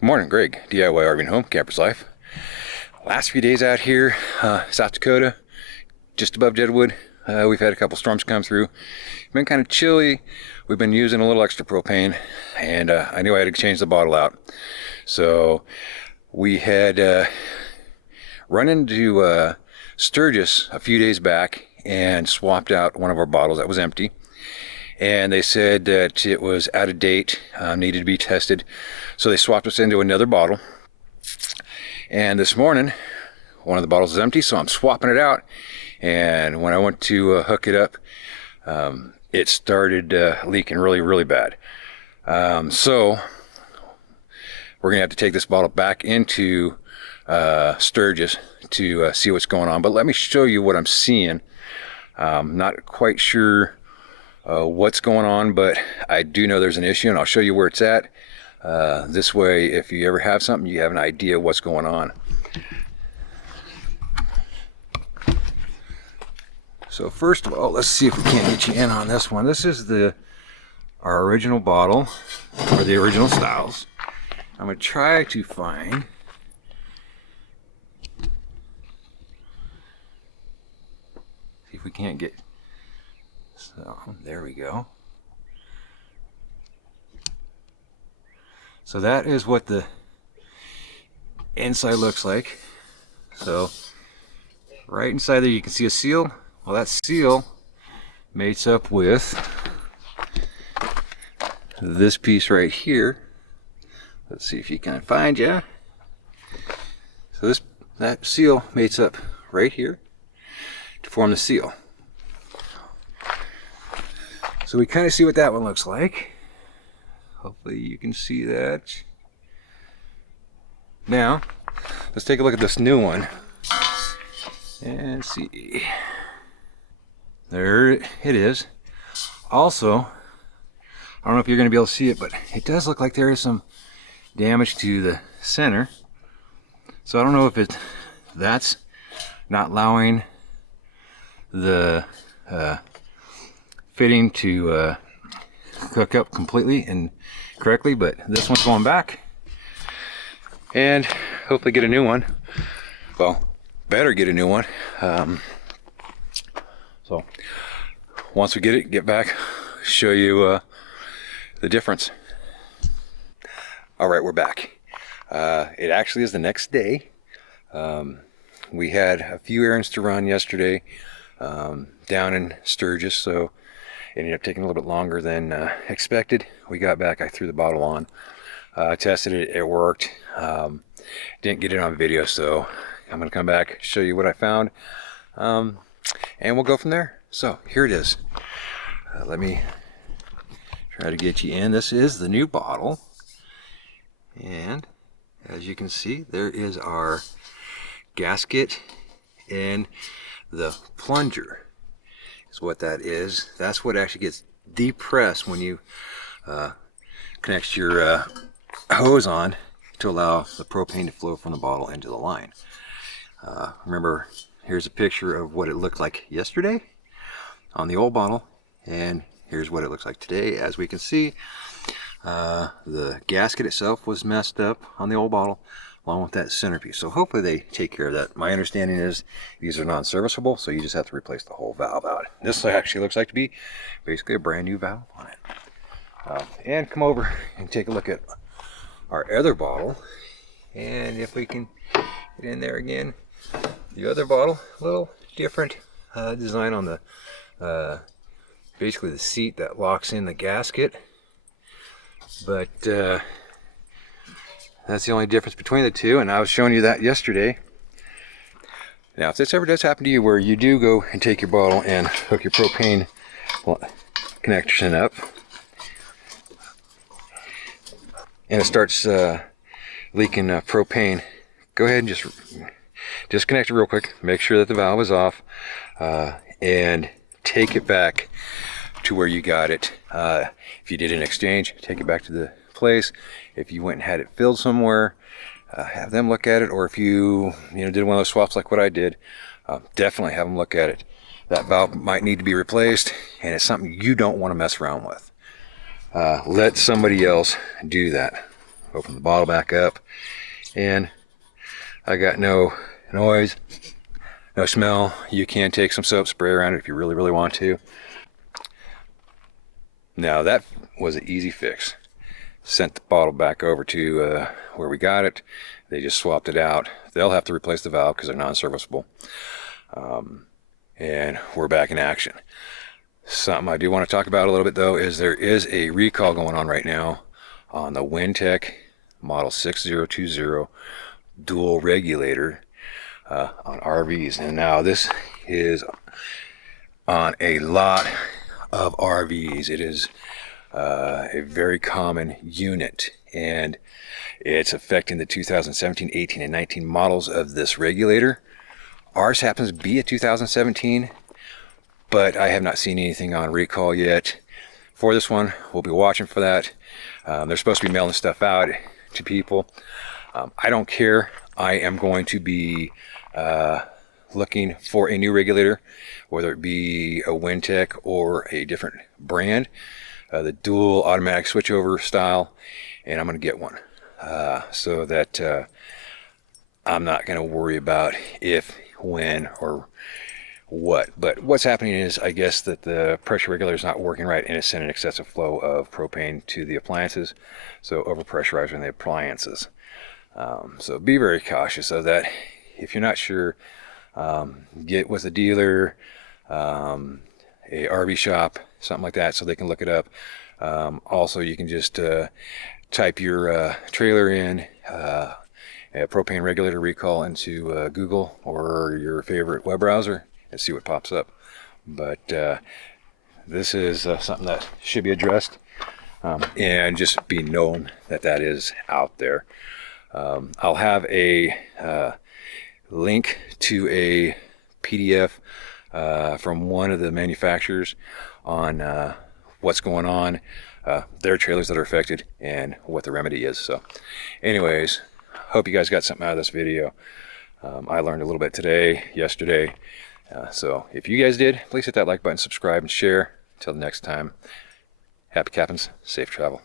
Good morning, Greg, DIY RV and Home, Camper's Life. Last few days out here, South Dakota, just above Deadwood, we've had a couple storms come through. Been kind of chilly. We've been using a little extra propane, and I knew I had to change the bottle out. So we had run into Sturgis a few days back and swapped out one of our bottles that was empty. And they said that it was out of date, needed to be tested. So they swapped us into another bottle. And this morning, one of the bottles is empty, so I'm swapping it out. And when I went to hook it up, it started leaking really, really bad. So we're gonna have to take this bottle back into Sturgis to see what's going on. But let me show you what I'm seeing. Not quite sure what's going on, but I do know there's an issue, and I'll show you where it's at. This way, if you ever have something, you have an idea what's going on. So first of all, let's see if we can't get you in on this one. This is our original bottle, or the original styles. I'm going to try to find see if we can't get. So there we go. So that is what the inside looks like. So right inside there you can see a seal. Well, that seal mates up with this piece right here. Let's see if you can find ya. So that seal mates up right here to form the seal. So we kind of see what that one looks like. Hopefully you can see that. Now, let's take a look at this new one and see. There it is. Also, I don't know if you're going to be able to see it, but it does look like there is some damage to the center. So I don't know if that's not allowing the fitting to hook up completely and correctly, but this one's going back, and hopefully get a new one. Well, better get a new one. So once we get back, show you the difference. All right, we're back. It actually is the next day. We had a few errands to run yesterday down in Sturgis, so it ended up taking a little bit longer than expected. We got back, I threw the bottle on, tested it, it worked. Didn't get it on video, so I'm gonna come back, show you what I found, and we'll go from there. So here it is. Let me try to get you in. This is the new bottle, and as you can see, there is our gasket and the plunger is what that is. That's what actually gets depressed when you connect your hose on to allow the propane to flow from the bottle into the line. Remember, here's a picture of what it looked like yesterday on the old bottle, and here's what it looks like today. As we can see, the gasket itself was messed up on the old bottle, along with that centerpiece. So hopefully they take care of that. My understanding is these are non-serviceable, so you just have to replace the whole valve out. This actually looks like to be basically a brand new valve on it. And come over and take a look at our other bottle. And if we can get in there again, the other bottle, a little different design on the basically the seat that locks in the gasket. But that's the only difference between the two, and I was showing you that yesterday. Now, if this ever does happen to you where you do go and take your bottle and hook your propane connection up, and it starts leaking propane, go ahead and just disconnect it real quick, make sure that the valve is off, and take it back to where you got it. If you did an exchange, take it back to the place. If you went and had it filled somewhere, have them look at it, or if you did one of those swaps like what I did, definitely have them look at it. That valve might need to be replaced, and it's something you don't want to mess around with. Let somebody else do that. Open the bottle back up, and I got no noise, no smell. You can take some soap, spray around it if you really want to. Now that was an easy fix. Sent the bottle back over to where we got it. They just swapped it out. They'll have to replace the valve because they're non-serviceable. And we're back in action. Something I do want to talk about a little bit though is there is a recall going on right now on the Winntec model 6020 dual regulator on RVs. And now this is on a lot of RVs. It is a very common unit, and it's affecting the 2017, 18, and 19 models of this regulator. Ours happens to be a 2017, but I have not seen anything on recall yet for this one. We'll be watching for that. They're supposed to be mailing stuff out to people. I don't care. I am going to be looking for a new regulator, whether it be a Winntec or a different brand, the dual automatic switchover style, and I'm going to get one so that I'm not going to worry about if, when, or what. But what's happening is, I guess, that the pressure regulator is not working right, and it's sending excessive flow of propane to the appliances, so overpressurizing the appliances. So be very cautious of that. If you're not sure, get with a dealer, a RV shop, something like that, so they can look it up. Also, you can just type your trailer in, a propane regulator recall into Google or your favorite web browser and see what pops up. But this is something that should be addressed, and just be known that that is out there. I'll have a link to a PDF from one of the manufacturers on what's going on, their trailers that are affected, and what the remedy is. So anyways, hope you guys got something out of this video. I learned a little bit today, yesterday. So if you guys did, please hit that like button, subscribe, and share. Until the next time, happy captains, safe travel.